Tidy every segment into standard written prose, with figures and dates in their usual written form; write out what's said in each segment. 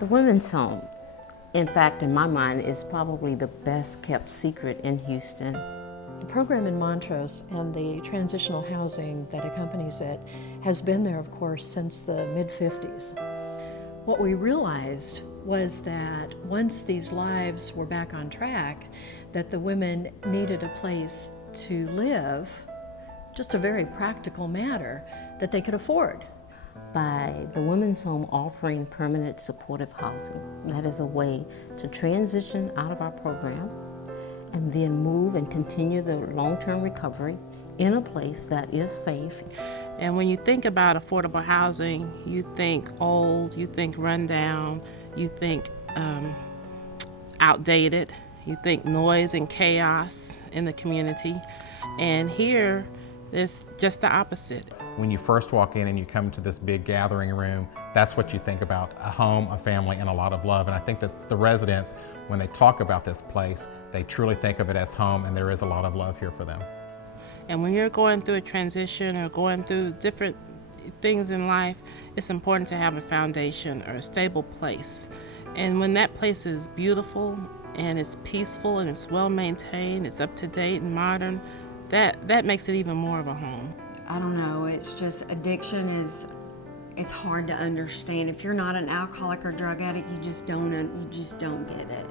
The Women's Home, in fact, in my mind, is probably the best kept secret in Houston. The program in Montrose and the transitional housing that accompanies it has been there, of course, since the mid-50s. What we realized was that once these lives were back on track, that the women needed a place to live, just a very practical matter, that they could afford. By the Women's Home offering permanent supportive housing, that is a way to transition out of our program and then move and continue the long-term recovery in a place that is safe. And when you think about affordable housing, you think old, you think rundown, you think outdated, you think noise and chaos in the community. And here, there's just the opposite. When you first walk in and you come to this big gathering room, that's what you think about: a home, a family, and a lot of love. And I think that the residents, when they talk about this place, they truly think of it as home, and there is a lot of love here for them. And when you're going through a transition or going through different things in life, it's important to have a foundation or a stable place. And when that place is beautiful and it's peaceful and it's well maintained, it's up to date and modern, that makes it even more of a home. I don't know, it's just addiction it's hard to understand. If you're not an alcoholic or drug addict, you just don't get it.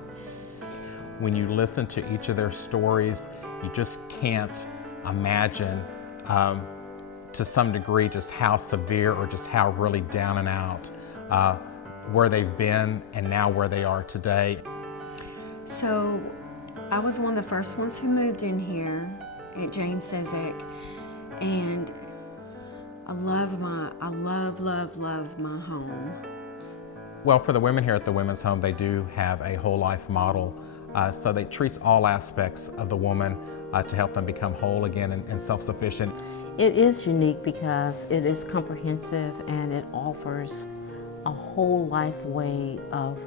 When you listen to each of their stories, you just can't imagine to some degree just how severe or just how really down and out where they've been and now where they are today. So I was one of the first ones who moved in here at Jane Sezek, and I love my home. Well, for the women here at the Women's Home, they do have a whole life model. So they treats all aspects of the woman to help them become whole again and self-sufficient. It is unique because it is comprehensive and it offers a whole life way of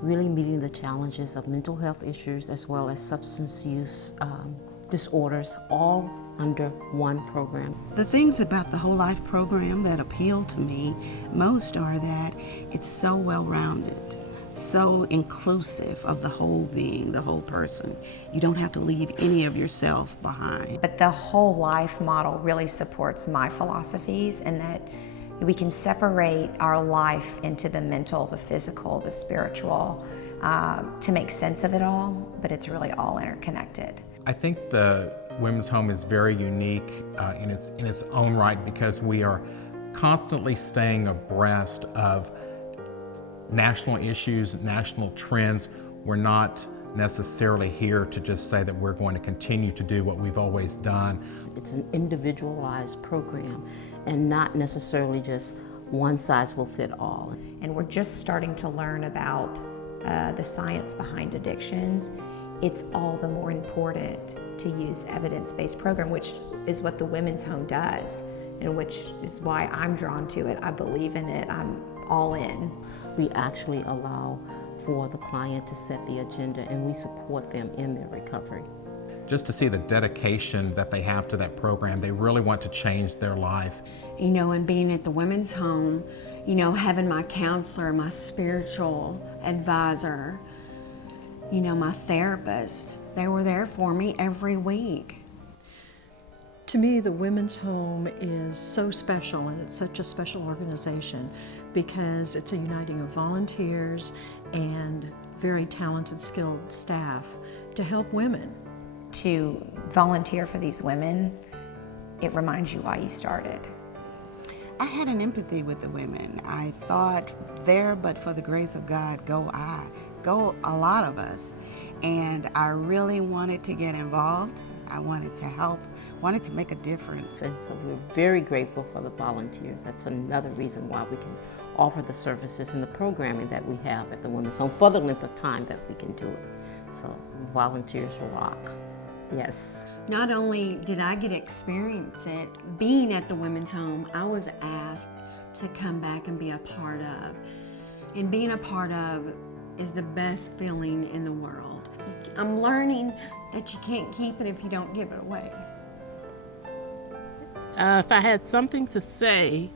really meeting the challenges of mental health issues as well as substance use disorders, all under one program. The things about the Whole Life program that appeal to me most are that it's so well-rounded, so inclusive of the whole being, the whole person. You don't have to leave any of yourself behind. But the Whole Life model really supports my philosophies, and that we can separate our life into the mental, the physical, the spiritual, to make sense of it all, but it's really all interconnected. I think the Women's Home is very unique in its own right because we are constantly staying abreast of national issues, national trends. We're not necessarily here to just say that we're going to continue to do what we've always done. It's an individualized program and not necessarily just one size will fit all. And we're just starting to learn about the science behind addictions. It's all the more important to use evidence-based program, which is what the Women's Home does, and which is why I'm drawn to it. I believe in it. I'm all in. We actually allow for the client to set the agenda and we support them in their recovery. Just to see the dedication that they have to that program, they really want to change their life. You know, and being at the Women's Home, you know, having my counselor, my spiritual advisor, you know, my therapist, they were there for me every week. To me, the Women's Home is so special, and it's such a special organization because it's a uniting of volunteers and very talented, skilled staff to help women. To volunteer for these women, it reminds you why you started. I had an empathy with the women. I thought, there but for the grace of God, go I. Go a lot of us. And I really wanted to get involved. I wanted to help, wanted to make a difference. And so we're very grateful for the volunteers. That's another reason why we can offer the services and the programming that we have at the Women's Home for the length of time that we can do it. So volunteers rock, yes. Not only did I get experience at being at the Women's Home, I was asked to come back and be a part of. And being a part of is the best feeling in the world. I'm learning that you can't keep it if you don't give it away. If I had something to say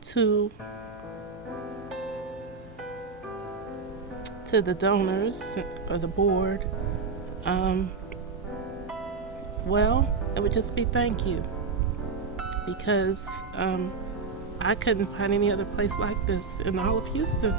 to to the donors or the board, well, it would just be thank you, because I couldn't find any other place like this in all of Houston.